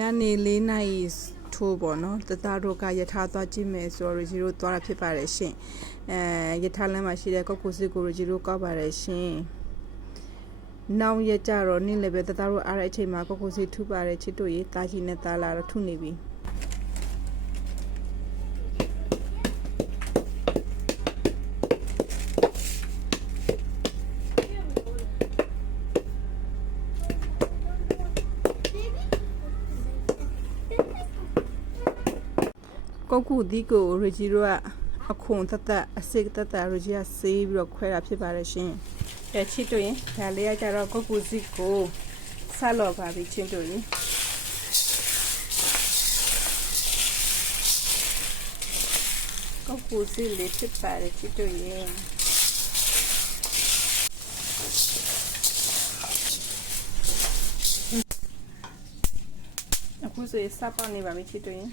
ညနေ4နာရီထိုးပေါ့နော်တသားတို့ကယထာသွားကြည့်မယ်ဆိုတော့ရီတို့သွားတာဖြစ်ပါတယ်ရှင်ယထာလမ်းမှာရှိတဲ့ကောက်ကိုစစ်ကိုရီတို့ကောက်ပါတယ်ရှင်နောက်ရကြတော့နေ့လည်းပဲတသားတို့အားတဲ့အချိန်မှာကောက်ကိုစစ်ထူပါတယ်ချစ်တို့ရေတာကြီးနဲ့တာလာတော့ထုနေပြီကောက်ကူဒီကိုရီဂျီတို့ကအခွန်တသက်အစစ်တသက်ရီဂျီကဆေးပြီးတော့ခွဲတာဖြစ်ပါတယ်ရှင်ချစ်တို့ရင်ဒါလေးကကြတော့ကောက်ကူစစ်ကိုဆက်လော်ပါပြီချင်းတို့ရင်ကောက်ကူစစ်လေးဖြစ်ပါတယ်ချစ်တို့ရင်အခုဆိုရင်စပေါက်နေပါပြီချစ်တို့ရင်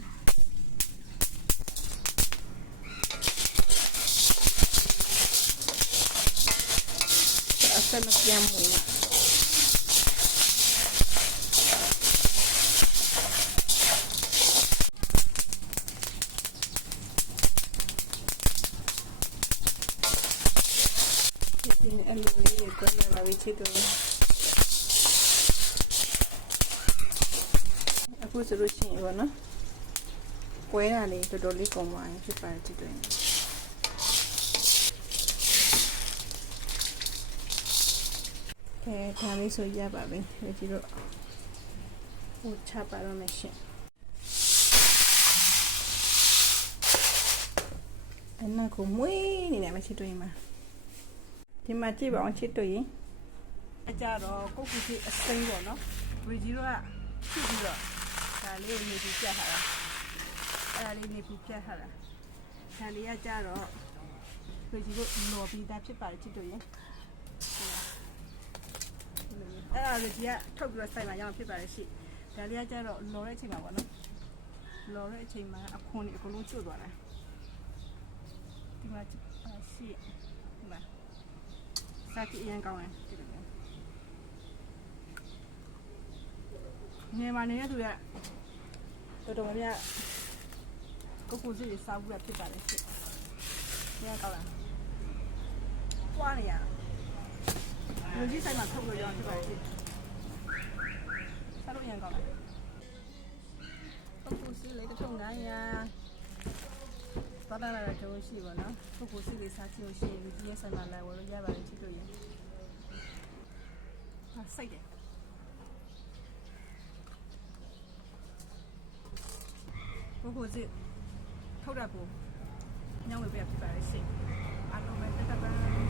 ဆက်မပြတ်ဘူးဒီအလူလေးကိုပြန်လာပြီးချစ်တော့အခုဆိုလို့ရှိရင်ပေါ့နော်ကွဲတာလေးတော်တော်လေးကုန်သွားရင်ဖြစ်ပါတယ်ချစ်တော့ဒါလေးဆိုရပါပြီဒီတော့ဟိုချပါတော့မယ်ရှင်အနက်ကိုမွေးနေတယ်မချစ်တွေ့ရင်ဒီမှာကြည့်ပါအောင်ချစ်တွေ့ရင်အကြတော့ကုတ်ကူစီအစိမ်းပေါ့နော်ရီဂျီတို့ကဖြည့်ပြီးတော့ဒါလေးနေပြီးပြတ်ထားတာအဲ့ဒါလေးနေပြီးပြတ်ထားတာဒါလေးကကြတော့ရီဂျီတို့လော်ပြီးသားဖြစ်ပါတယ်ချစ်တွေ့ရင်အဲ့ဒါကြီးကထုတ်ပြီးတော့စိုက်မှာရအောင်ဖြစ်ပါတယ်ရှိဒါလေးကကျတော့လော်တဲ့အချိန်မှာပေါ့နော်လော်တဲ့အချိန်မှာအခွန်တွေအကုန်လုံးကျွတ်သွားတာဒီမှာရှိဒီမှာစားကြည့်ရင်ကောင်းတယ်ဒီလိုနေမနေတဲ့သူကတော်တော်များကိုကိုစီစားဘူးဖြစ်ပါတယ်ရှိညကောင်းလားပွားနေရလူကြီးဆိုင်မှာထုတ်လို့ရအောင်ဖြစ်ပါလိမ့်စားလို့ရန်ကောင်းလားပုပ်စီလေးတစ်ထုံ900တော်တော်လာတော့ရှိပါနော်ပုပ်စီလေးစားချင်လို့ရှိရင်လူကြီးရဲ့ဆိုင်မှာလာဝယ်လို့ရပါတယ်ချစ်လို့ရစိတ်တယ်ပုပ်စီထုတ်တာကိုညောင်းဝယ်ပြဖြစ်ပါလိမ့်